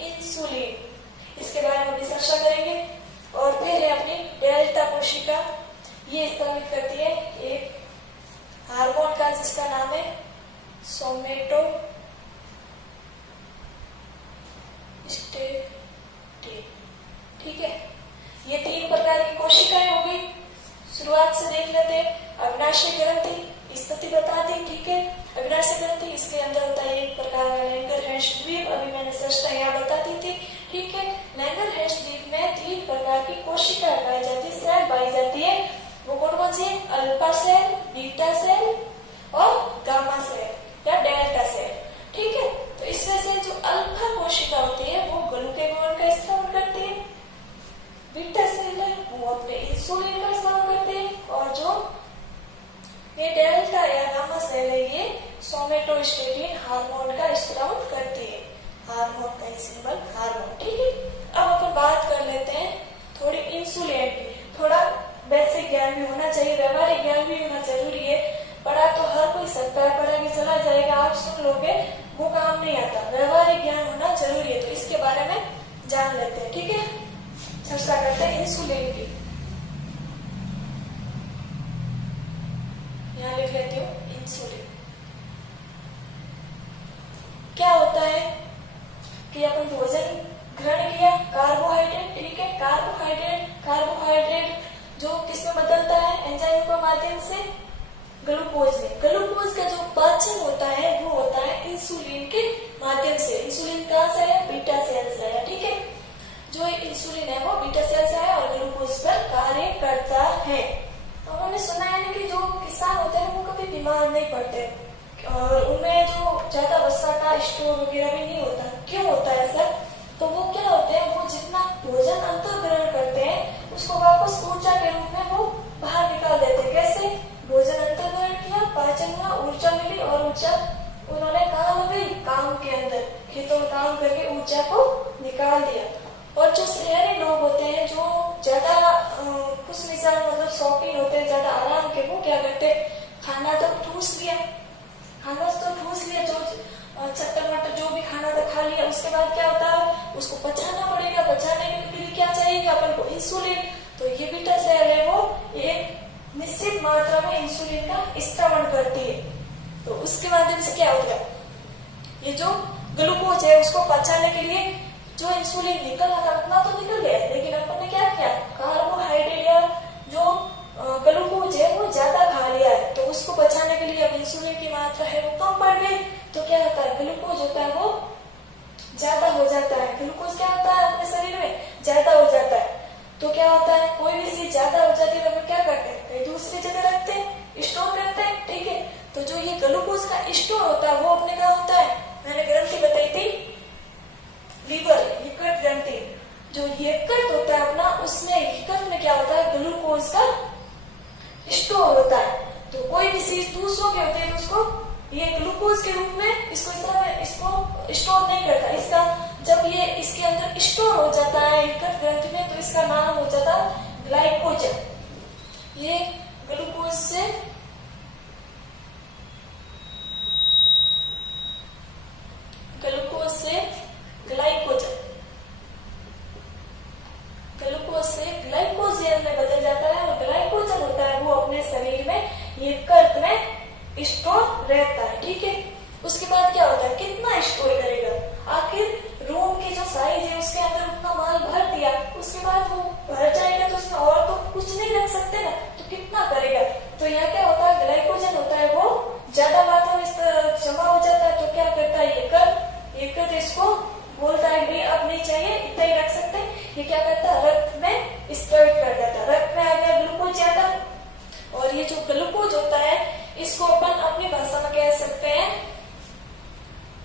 इंसुलिन। इसके बारे में भी चर्चा करेंगे। और फिर है अपनी डेल्टा कोशिका। ये स्त्रावित करती है एक हार्मोन का जिसका नाम है सोमेटोस्टेटिन। ठीक है, ये 3 प्रकार की कोशिकाएं हो गई। शुरुआत से देख लेते हैं। अग्नाशय ग्रंथि स्थिति बता दी। ठीक है, अग्नाशय ग्रंथि इसके अंदर होता है एक प्रकार का लैंगरहैंस द्वीप। अभी मैंने चर्चा यहाँ बता दी थी। ठीक है, लैंगरहैंस द्वीप में 3 प्रकार की कोशिकाएं पाई जाती है, सेल पाई जाती है। वो कौन कौन सी? अल्फा सेल, बीटा सेल और गामा सेल या डेल्टा सेल। ठीक है, तो इसमें से जो अल्फा कोशिका होती है वो ग्लूकेगॉन का स्त्राव करती है, बीटा सेल है वो अपने इंसुलिन का स्त्राव करते हैं और जो ये डेल्टा या गामा सेल है ये सोमेटोस्टेटिन हार्मोन का स्त्राव करती है। हार्मोन का सिंबल हार्मोन। ठीक है, अब अपन बात कर लेते हैं थोड़ी इंसुलिन की। थोड़ा बेसिक ज्ञान भी होना चाहिए, व्यवहारिक ज्ञान भी होना जरूरी है। पढ़ा तो हर कोई सकता है, पढ़ा के चला जाएगा, आप सुन लोगे वो काम नहीं आता। व्यवहारिक ज्ञान होना जरूरी है, तो इसके बारे में जान लेते हैं। ठीक है, चर्चा करते हैं इंसुलिन की। यहाँ लिख लेती हूँ इंसुलिन। क्या होता है कि अपन भोजन ग्रहण किया, कार्बोहाइड्रेट। ठीक है, कार्बोहाइड्रेट जो किसमें बदलता है? एंजाइम के माध्यम से ग्लूकोज में। ग्लूकोज का जो पाचन होता है वो होता है इंसुलिन के माध्यम से। इंसुलिन कहाँ से है? बीटा सेल से है। ठीक है, जो इंसुलिन है वो बीटा सेल से है और ग्लूकोज पर कार्य करता है। तो हमने सुना है कि जो किसान होते हैं वो कभी बीमार नहीं पड़ते और उनमें जो ज्यादा वसा का स्टोर वगैरह भी नहीं होता। क्यों होता है ऐसा? तो वो क्या होते हैं, वो जितना भोजन अंतर ग्रहण करते हैं उसको वापस ऊर्जा के रूप में वो बाहर निकाल देते हैं। कैसे? भोजन अंतर ग्रहण किया, पाचन हुआ, ऊर्जा मिली और ऊर्जा उन्होंने कहाँ लगाई? काम के अंदर, खेतों में काम करके ऊर्जा को निकाल दिया। और जो शहरी लोग होते हैं जो ज्यादा खुश मिजाज मतलब शौकीन होते हैं ज्यादा आराम के, वो क्या करते हैं? खाना तो ठूस लिया, जो चट्टा मट्टा जो भी खाना था खा लिया। उसके बाद क्या होता है? उसको पचाना पड़ेगा। पचाने के लिए क्या चाहिए अपन को? इंसुलिन। तो ये बीटा सेल है वो एक निश्चित मात्रा में इंसुलिन का स्त्रावण करती है। तो उसके माध्यम से क्या होगा, ये जो ग्लूकोज है उसको पचाने के लिए जो इंसुलिन निकलना था उतना तो निकल गया, लेकिन अपन ने क्या किया, कार्बोहाइड्रेट या जो ग्लूकोज है वो ज्यादा खा लिया है। तो उसको बचाने के लिए अब इंसुलिन की मात्रा है वो कम पड़ गई। तो क्या होता है, ग्लूकोज होता है वो ज्यादा हो जाता है। ग्लूकोज क्या होता है अपने शरीर में ज्यादा हो जाता है। तो क्या होता है, कोई भी चीज ज्यादा हो जाती है तो क्या करते हैं, कहीं दूसरी जगह रखते हैं, स्टोर करते हैं, ठीक है। तो जो ये ग्लूकोज का स्टोर होता है वो अपने कहा होता है, मैंने ग्रंथि बताई थी, लीवर, यकृत ग्रंथि। जो यकृत होता है अपना, उसमें यकृत में क्या होता है, ग्लूकोज का स्टोर होता है। तो कोई भी चीज दूसरों के होते हैं तो उसको ये ग्लूकोज के रूप में इसको स्टोर नहीं करता। इसका जब ये इसके अंदर स्टोर हो जाता है यकृत ग्रंथि में, तो इसका नाम हो जाता है ग्लाइकोजन। ये ग्लूकोज से ग्लाइकोजन में बदल जाता है। और ग्लाइकोजन होता है वो अपने शरीर में यकृत में स्टोर रहता है, ठीक है। उसके बाद क्या होता है, कितना स्टोर करेगा, आखिर रूम की जो साइज है उसके अंदर उतना माल भर दिया, उसके बाद वो भर जाएगा तो उसमें और तो कुछ नहीं रख सकते ना, तो कितना करेगा। तो यहाँ क्या होता है, ग्लाइकोजन होता है वो ज्यादा मात्रा में जमा हो जाता है। तो क्या करता है यकृत इसको बोलता है भाई अब नहीं चाहिए, इतना ही रख सकते। ये क्या करता है, रक्त में स्प्रेड कर देता है। रक्त में आ गया ग्लूकोज ज्यादा, और ये जो ग्लूकोज होता है इसको अपन अपनी भाषा में कह सकते हैं,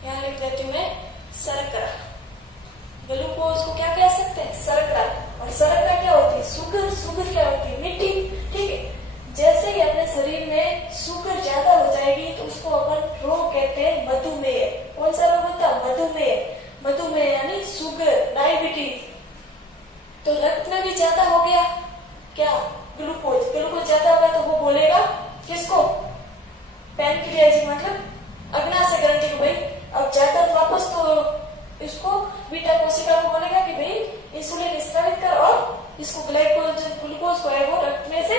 यहाँ लिख देती हूँ मैं, शर्करा। ग्लूकोज को क्या कह सकते हैं, शर्करा। और शर्करा क्या होती है, शुगर क्या होती है, मिट्टी, ठीक है। जैसे ही अपने शरीर में शुगर ज्यादा हो जाएगी तो उसको अपन रोग कहते हैं मधुमेह। कौन सा रोग होता है, मधुमेह यानी शुगर, डायबिटीज। तो रक्त में भी ज्यादा हो गया क्या, ग्लूकोज ज्यादा होगा तो वो बोलेगा किसको, पैनक्रियाज, मतलब अग्नाशय ग्रंथि को, भाई अब ज्यादा वापस तो इसको बीटा कोशिका को बोलेगा कि भाई इंसुलिन स्रावित कर और इसको ग्लूकोज को है वो रक्त में से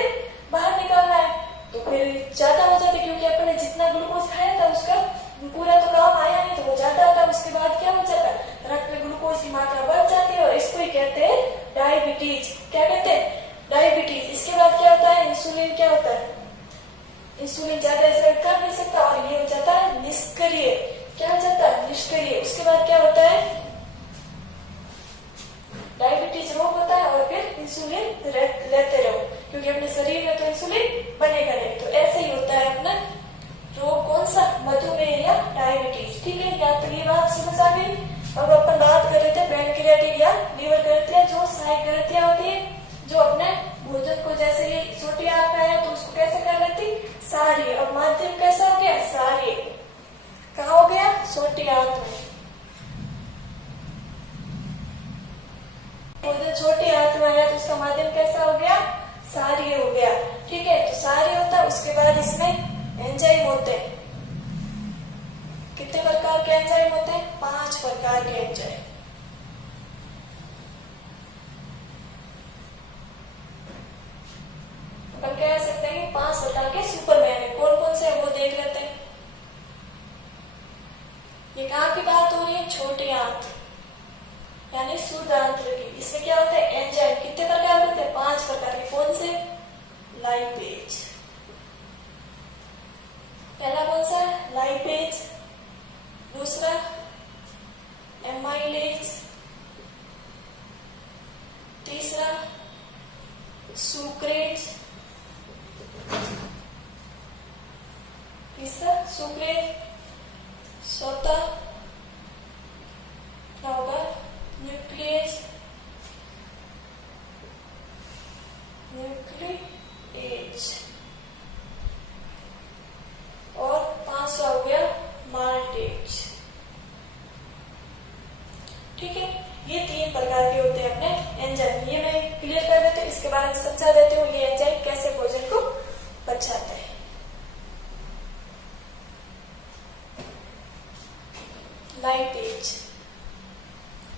बाहर निकालना है। तो फिर ज्यादा हो जाता है, क्योंकि अपने जितना ग्लूकोज खाया था उसका पूरा तो काम आया नहीं, तो वो ज्यादा होता है। उसके बाद क्या हो जाता है, रक्त में ग्लूकोज की मात्रा बढ़ जाती है और इसको ही कहते हैं डायबिटीज। क्या कहते हैं, डायबिटीज। इसके बाद क्या होता है, इंसुलिन क्या होता है, इंसुलिन ज्यादा असर कर नहीं सकता और ये हो जाता है निष्क्रिय। क्या हो जाता है, निष्क्रिय। उसके बाद क्या होता है, डायबिटीज रोग होता है और फिर इंसुलिन लेते रहो, क्योंकि अपने शरीर में तो इंसुलिन बनेगा नहीं। तो ऐसे ही होता है अपना रोग, कौन सा, मधुमेह या डायबिटीज, ठीक है। या तो ये बात समझ आ गई। अब अपन बात कर रहे थे पैनक्रियाटिक या लीवर ग्रंथियां, जो सहायक ग्रंथियां होती है, जो अपने भोजन को, जैसे ये छोटी आंत में है तो उसको कैसे कर लेती, सारी। अब माध्यम कैसा हो गया, सारी। कहाँ हो गया, छोटी आंत में। भोजन छोटी आंत में आया तो उसका माध्यम कैसा हो गया, सारी हो गया, ठीक है। तो सारी होता है। उसके बाद इसमें एंजाइम होते हैं। कितने प्रकार के एंजाइम होते हैं, 5 प्रकार के एंजाइम। अपन कह सकते हैं कि 5 प्रकार के सुपरमैन है। कौन कौन से है वो देख लेते हैं। ये कहाँ की बात हो रही है, छोटी आंत यानी शुद्ध आंत्र की। इसमें क्या होता है, एंजाइम। कितने प्रकार होते हैं, 5 प्रकार के। कौन से, लाइपेज। पहला कौन सा है, लाइपेज। दूसरा एमाइलेज। तीसरा सुक्रेज। चौथा क्या होगा, न्यूक्लियस। और 5वां हो गया माल्टेज। ठीक है, ये 3 प्रकार के होते हैं अपने एंजाइम। ये मैं क्लियर कर देती हूँ, इसके बारे में समझा देती हूँ ये एंजाइम कैसे भोजन को पचाते हैं। लाइपेज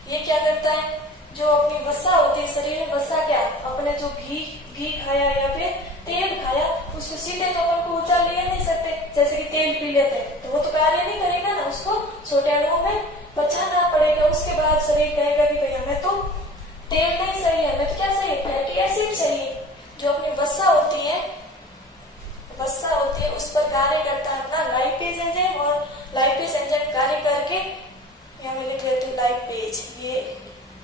ये क्या करता है, जो अपनी वसा होती है शरीर में, वसा क्या, अपने जो घी खाया या फिर तेल खाया नहीं चाहिए। जो अपनी वसा होती है उस पर कार्य करता है अपना लाइपेज एंजाइम, और लाइपेज एंजाइम कार्य करके यहाँ मैं लिख लेती हूँ लाइपेज। ये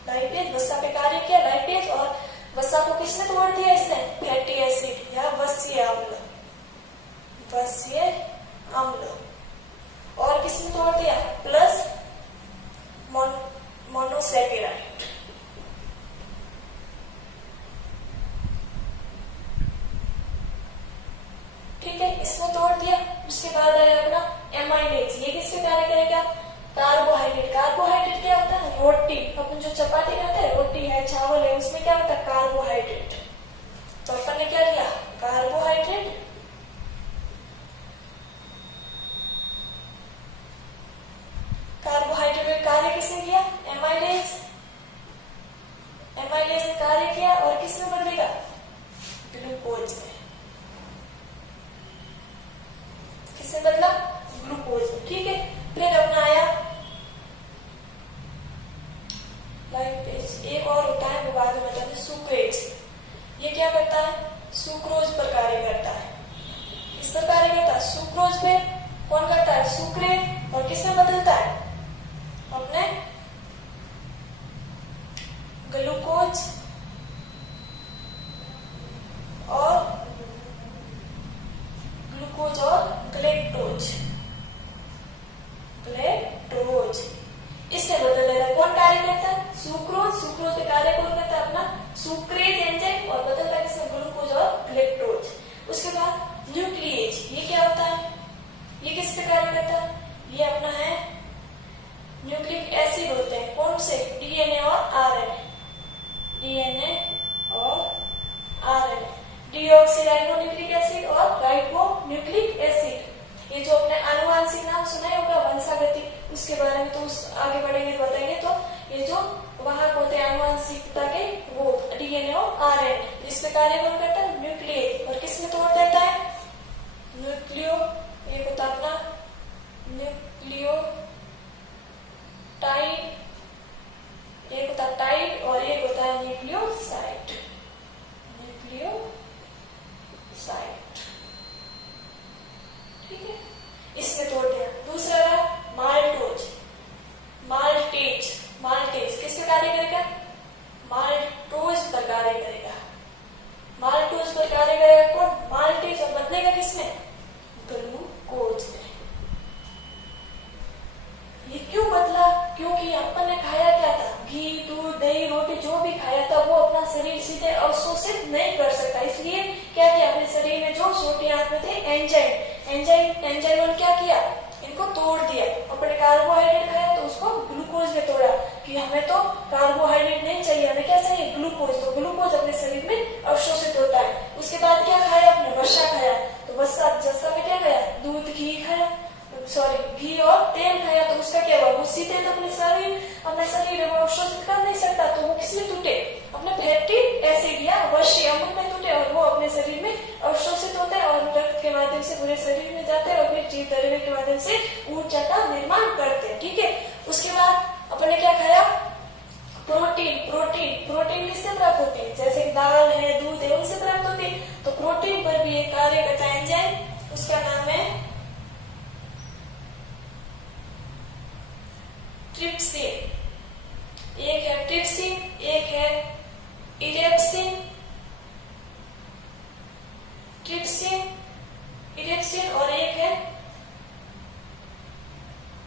लाइपेज वसा पे कार्य किया, लाइपेज, और वसा को किसने तोड़ दिया, इसने फैटी एसिड या वसीय अम्ल। और किसने तोड़ दिया, प्लस मोनोसैकेराइड। ठीक है, इसमें तोड़ दिया। उसके बाद आया अपना एमाइलेज। ये किसके कार्य करेगा, कार्बोहाइड्रेट। कार्बोहाइड्रेट क्या होता है, रोटी। अपन जो चपाती खाते हैं, रोटी है, चावल है, उसमें क्या होता है, कार्बोहाइड्रेट। तो अपन ने क्या लिया, कार्बोहाइड्रेट। कार्बोहाइड्रेट में कार्य किसने किया, एमाइलेज। एमाइलेज ने कार्य किया और किसमें बदलेगा, ग्लूकोज में। किससे बदला, ग्लूकोज में। ठीक है, फिर अपना आया लाइपेज। एक और होता है, वो बाद में बताते हैं, सुक्रेज। ये क्या करता है, सुक्रोज पर कार्य करता है। किस पर कार्य करता है, सुक्रोज पे। कौन करता है, सुक्रेज। और किसमें बदलता है, अपने ग्लूकोज और ग्लेक्टोज। इससे बदल देता है। कौन कार्य करता है, सुक्रोज। सुक्रोज पे कार्य कौन करता है, अपना सुक्रेज एंजाइम, और बदलता है किसमें, ग्लूकोज और ग्लेक्टोज। उसके बाद न्यूक्लिएज। ये क्या होता है, ये किस पे कार्य करता है, ये अपना है न्यूक्लिक एसिड होते हैं। कौन से, डीएनए और आरएनए। डीएनए और आरएनए, डीऑक्सीराइबोन्यूक्लिक एसिड और राइबोन्यूक्लिक एसिड। ये जो अपने आनुवांशिक नाम सुना होगा, वंशागति, उसके बारे में तो आगे बढ़ेंगे तो बताएंगे। तो ये जो वाहक होते हैं आनुवांशिकता के, वो डीएनए और आरएनए। इसमें कार्य कौन करता है, न्यूक्लिएज। और किसमें तोड़ देता है, न्यूक्लियो। एक होता है अपना न्यूक्लियोटाइड, एक होता है टाइड, और एक होता है न्यूक्लियोसाइड। ठीक है, इसमें तोड़ दिया। दूसरा रहा माल्टोज, माल्टेज किसके कार्य करेगा, माल्टोज पर कार्य करेगा। माल्टोज पर कार्य करेगा कौन, माल्टेज, और बदलेगा किसमें, ग्लूकोज में। ये क्यों बदला, क्योंकि अपन ने खाया क्या था, घी, दूध, दही, रोटी, जो भी खाया था वो अपना शरीर सीधे अवशोषित नहीं कर सकता। इसलिए क्या किया, अपने शरीर में जो छोटे हाथ में थे एंजाइम ने क्या किया, इनको तोड़ दिया। अपने कार्बोहाइड्रेट खाया तो उसको ग्लूकोज में तोड़ा, कि हमें तो कार्बोहाइड्रेट नहीं चाहिए, हमें क्या चाहिए, ग्लूकोज। तो ग्लूकोज अपने शरीर में अवशोषित होता है। उसके बाद क्या खाया, अपने वसा खाया। तो वसा में क्या खाया, दूध, घी खाया, घी और तेल खाया। तो उसका क्या हुआ, वो सीधे तो अपने शरीर में अवशोषित कर नहीं सकता। तो वो किसमें टूटे, अपने फैटी एसिड या वसा अम्ल में टूटे, और वो अपने शरीर में अवशोषित होते हैं और रक्त के माध्यम से पूरे शरीर में जाते हैं, और फिर जीव द्रव्य के माध्यम से ऊर्जा का निर्माण करते हैं। ठीक है, उसके बाद अपने क्या खाया, प्रोटीन किससे प्राप्त होती है, जैसे दाल है, दूध है, उनसे प्राप्त होती है। तो प्रोटीन पर भी एक कार्य करता है एंजाइम, उसका नाम है ट्रिप्सिन। एक है ट्रिप्सिन, एक है इरेप्सिन। इरेप्सिन और एक है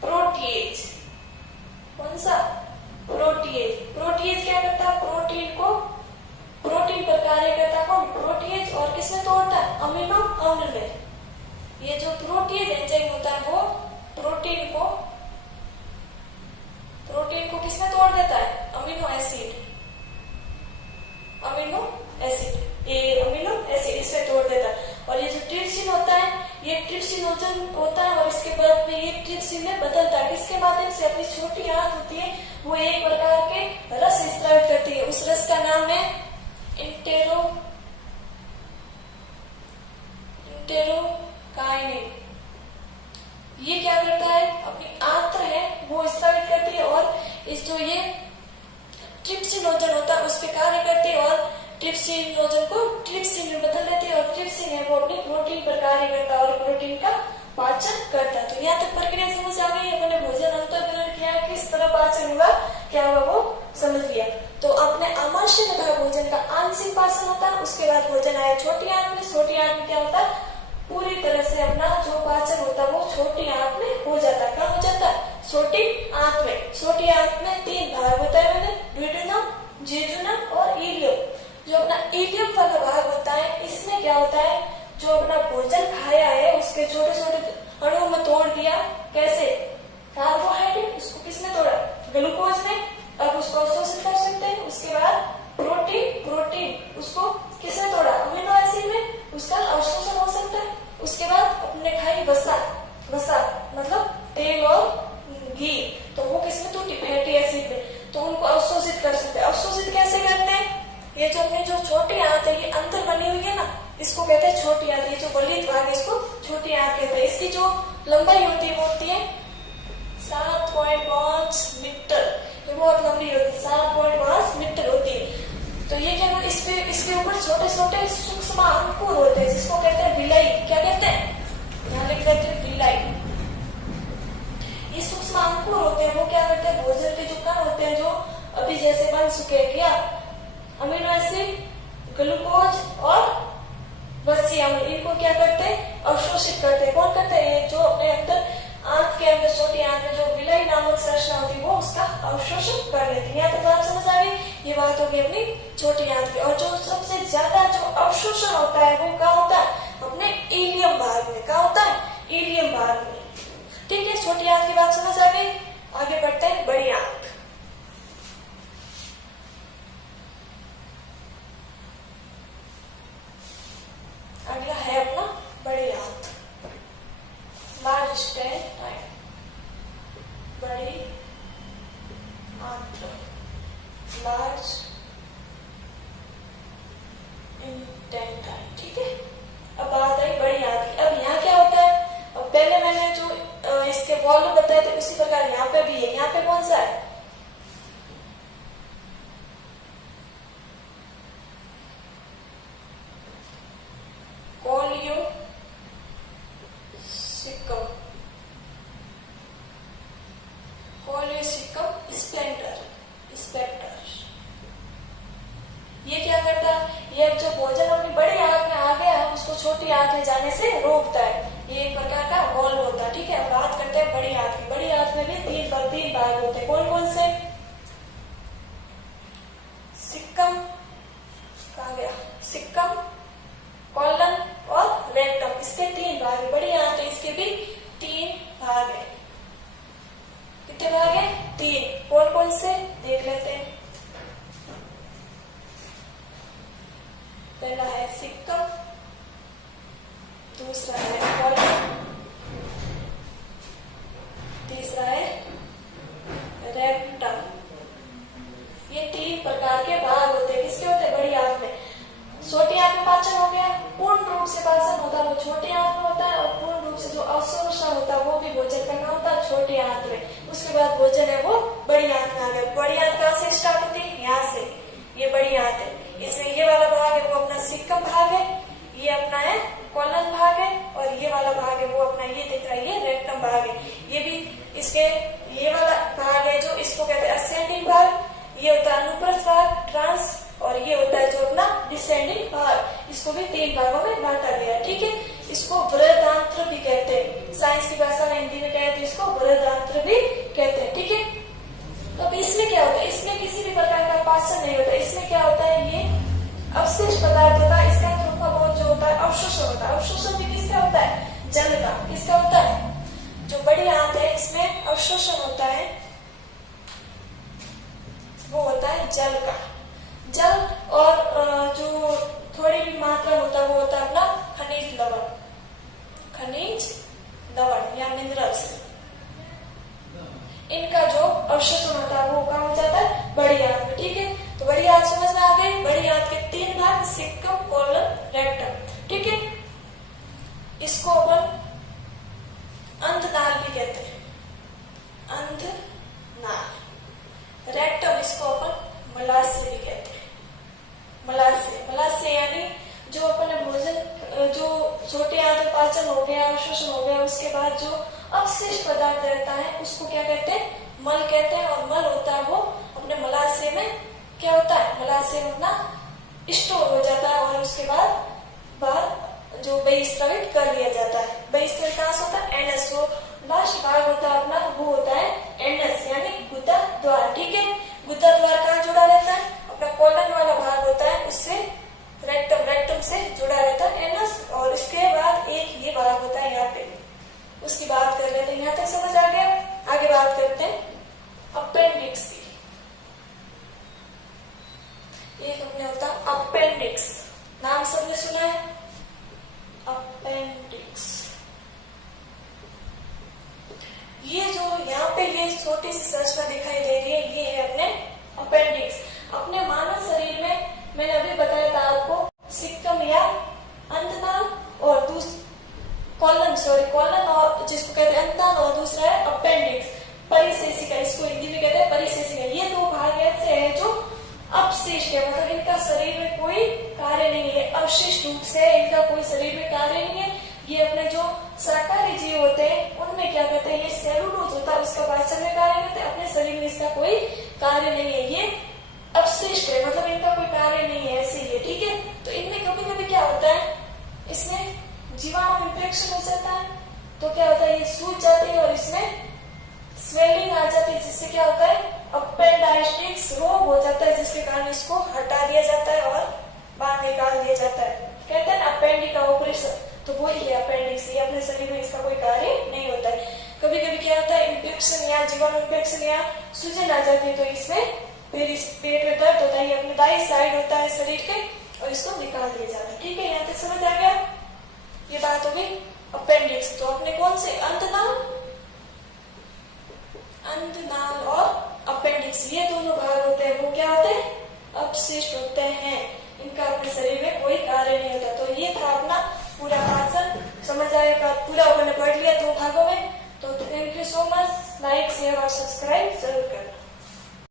प्रोटीएज। कौन सा, प्रोटीएज। प्रोटीएज क्या करता है, प्रोटीन पर कार्य करता है कौन, प्रोटीएज। और किसमें तोड़ता है, अमीनो अम्ल में। ये जो प्रोटीएज एंजाइम होता है वो प्रोटीन को किसमें तोड़ देता है, अमीनो एसिड, इसमें तोड़ देता है। और ये जो ट्रिप्सिन होता है, ये ट्रिप्सिनोजन होता है, और इसके बाद में ये ट्रिप्सिन में बदलता है। किसके माध्यम से, अपनी छोटी आंत होती है, वो एक प्रकार के रस स्त्रावित करती है। उस रस का नाम है इंटेरोकाइनिन। ये क्या करता है, अपनी आंत्र है वो स्त्रावित करती है, और इस जो ये ट्रिप्सिनोजन होता है उस पर कार्य करती है, और ट्रिप्सिन भोजन को ट्रिप्सिन में बदल देती है और ट्रिप्सिन है वो अपनी प्रोटीन पर कार्य करता है और प्रोटीन का पाचन करता है। तो यहाँ तक प्रक्रिया समझ आ गई। अपने भोजन अंतःकरण किया, किस तरह पाचन हुआ, क्या हुआ वो समझ लिया। तो अपने आमाशय में तथा भोजन का आंशिक पाचन होता है। उसके बाद भोजन आया छोटी आंत में। छोटी आंत में क्या होता है, पूरी तरह से अपना जो पाचन होता है वो छोटी आंत में हो जाता है। कहाँ हो जाता है, छोटी आंत में। छोटी आंत में 3 भाग होता है, मैंने ड्यूडेनम, जेजुनम और इलियम। जो अपना इलियम वाला भाग होता है, इसमें क्या होता है, जो अपना भोजन खाया है उसके छोटे छोटे अणुओं में तोड़ दिया। कैसे, कार्बोहाइड्रेट, उसको किसने तोड़ा, ग्लूकोज में। अब उसको अवशोषित कर सकते हैं। उसके बाद प्रोटीन उसको किसने तोड़ा, अमीनो एसिड में, उसका अवशोषण हो सकता है। उसके बाद अपने खाई वसा मतलब तेल और घी, तो वो किसमें टूटी, फैटी एसिड में, तो उनको अवशोषित कर सकते हैं। अवशोषित कैसे करते हैं, ये जो अपनी जो छोटी आंत है, ये अंदर बनी हुई है ना, इसको कहते हैं छोटी आंत। ये जो वलित भाग है इसको छोटी आंत कहते हैं। इसकी जो लंबाई होती है वो होती है 7.5 मीटर। ये बहुत लंबी होती है, 7.5 मीटर होती है। तो ये क्या, इसके ऊपर छोटे छोटे सूक्ष्म अंकुर होते हैं, जिसको कहते हैं विलाई। क्या कहते हैं, यहाँ लिख देते हैं विलाई। ये सूक्ष्म अंकुर होते हैं, वो क्या करते हैं, भोजन के जो कण होते हैं, जो अभी जैसे बन चुके हैं, क्या, अमीनो एसिड, ग्लूकोज और वसी अम्ल, इनको क्या करते हैं, अवशोषित करते हैं। कौन करते हैं, जो अपने अंदर आंत के अंदर छोटी आंत में जो विलाई नामक संरचना होती है वो उसका अवशोषण कर लेती है। यहाँ तक बात समझ आ गई। ये बात होगी अपनी छोटी आंत की। और जो सबसे ज्यादा जो अवशोषण होता है वो कहाँ होता है, अपने इलियम भाग में। कहाँ होता है, इलियम भाग में। ठीक है, छोटी आंत की बात समझ आ गई। आगे बढ़ते हैं बड़ी आंत। अगला है अपना बड़ी आंत, लार्ज इंटेस्टाइन, बड़ी आंत, लार्ज इंटेस्टाइन। ठीक है, अब बात आई बड़ी आंत की। अब यहाँ क्या होता है, अब पहले मैंने जो इसके वॉल्व बताए थे उसी प्रकार यहाँ पे भी है। यहाँ पे कौन सा है, कोलियोसिकम स्प्लेंटर। ये क्या करता है, ये जो भोजन अपनी बड़ी आंत में आ गया है उसको छोटी आंत में जाने से रोकता है। ये एक प्रकार का वॉल्व होता है। ठीक है, बात करते हैं बड़ी आंत की। बड़ी आंत में भी 3 भाग होते हैं। कौन कौन से, सिक्कम, कहा गया, सिक्कम, कॉलन और रेक्टम, इसके 3 भाग है। बड़ी आंत है, इसके भी 3 भाग है। कितने भाग है, 3। कौन कौन से देख लेते हैं। पहला है सिक्कम, दूसरा है कॉलन, तीसरा है रेक्टम। ये 3 प्रकार के भाग होते हैं। किसके होते हैं, बड़ी आंत में। छोटी आंत में पाचन हो गया, पूर्ण रूप से पाचन होता है वो छोटी आंत में होता है, और पूर्ण रूप से जो अवशोषण होता है वो भी भोजन करना होता है छोटी आंत में। उसके बाद भोजन है वो बड़ी आंत में आ गया। बड़ी आंत कहाँ से स्टार्ट होती है, यहाँ से। ये बड़ी आंत है, इसमें ये वाला भाग है वो अपना सिक्कम भाग है, ये अपना है कॉलन भाग है, और ये वाला भाग है वो अपना ये दिख रहा है, ये रेक्टम भाग है। ये भी इसके ये वाला भाग है जो इसको कहते हैं असेंडिंग भाग, ये होता है अनुप्रस्थ भाग ट्रांस, और ये होता है जो अपना डिसेंडिंग भाग। इसको भी 3 भागों में बांटा गया है। ठीक है, इसको बृहदांत्र भी कहते हैं। साइंस की भाषा में, हिंदी में कहते हैं इसको बृहदांत्र भी कहते हैं। ठीक है, तो अब इसमें क्या होता है, इसमें किसी भी प्रकार का पाचन नहीं होता। इसमें क्या होता है, ये अवशिष्ट पदार्थ होता है, इसका थोड़ा बहुत जो होता है अवशोषण होता है। अवशोषण भी किसका होता है, जल का। किसका होता है, जो बड़ी आंत है इसमें अवशोषण होता है वो होता है जल का। जल और जो थोड़ी भी मात्रा होता है वो होता है अपना खनिज लवण या मिनरल्स। इनका जो अवशोषण होता है वो कहाँ हो जाता है, बड़ी आंत में। ठीक है, तो बड़ी आंत समझ में आ गई। बड़ी आंत के 3 भाग, सिक्कम, कॉलन, रेक्टम। ठीक है, इसको अपन अंधनाल भी कहते हैं, अंधनाल। रेक्टम इसको अपन मलाशय भी कहते हैं, मलाशय। बाद जो अवशिष्ट पदार्थ रहता है उसको क्या कहते हैं, मल कहते हैं। और मल होता है वो अपने मलाशय में क्या होता है, मलाशय में अपना स्टोर हो जाता है और उसके बाद बाहर जो बहिस्रावित कर लिया जाता है। बहिस्रावित कहाँ से होता है, एनस। तो लास्ट भाग होता है अपना, वो होता है एनस यानी गुदा द्वार। ठीक है, गुदा द्वार कहाँ जुड़ा रहता है, अपना कॉलन वाला भाग होता है उससे रेक्टम से जुड़ा रहता है एनस। और इसके बाद एक ये भाग होता है यहाँ पे, उसकी बात कर लेते हैं। यहाँ तक समझ आ गया। आगे बात करते हैं अपेंडिक्स की। एक अपने होता है अपेंडिक्स, नाम सबने सुना है अपेंडिक्स। ये जो यहाँ पे ये छोटी सी संरचना दिखाई दे रही है, ये है अपने अपेंडिक्स। अपने मानव शरीर में मैंने अभी बताया था आपको, सिक्कम या अंतनाल और कॉलन और जिसको कहते हैं अंतनाल और दूसरा है अपेंडिक्स, परिशेषिका, इसको हिंदी में कहते हैं परिशेषिका। ये दो भाग ऐसे हैं जो अपशिष्ट है, मतलब इनका शरीर में कोई कार्य नहीं है, अवशिष्ट रूप से इनका कोई शरीर में कार्य नहीं है। ये अपने जो शाकाहारी जीव होते हैं उनमें क्या कहते हैं, ये सेलुलोज होता है उसका पाचन में कार्य करते हैं, अपने शरीर में इसका कोई कार्य नहीं है, ये अपशिष्ट है, मतलब इनका कोई कार्य नहीं है, ऐसे ही है। ठीक है, तो इनमें कभी कभी क्या होता है, इसमें जीवाणु इन्फेक्शन हो जाता है तो क्या होता है, ये सूज जाती है और इसमें स्वेलिंग आ जाती है, जिससे क्या होता है अपेंडाइटिस रोग हो जाता है, जिसके कारण इसको हटा दिया जाता है और बाहर निकाल दिया जाता है। कहते हैं अपेंडिक ऑपरेशन, तो वो ही है अपेंडिक्स। ये अपने शरीर में इसका कोई कार्य नहीं होता है। कभी कभी क्या होता है, इन्फेक्शन या जीवाणु इन्फेक्शन या सूजन आ जाती है तो इसमें फिर इस पेट में दर्द होता है, ये अपने दाई साइड होता है शरीर के और इसको निकाल दिया जाता है। ठीक है, यहाँ तक समझ आ गया। ये बात होगी अपेंडिक्स। तो अपने कौन से अंतनाल और अपेंडिक्स, ये दोनों भाग होते हैं, वो क्या होते हैं, अपशिष्ट होते हैं, इनका अपने शरीर में कोई कार्य नहीं होता। तो ये था अपना पूरा पाचन, समझ आएगा, पूरा अपने पढ़ लिया 2 भागों में। तो thank you so much, like share और सब्सक्राइब जरूर करें।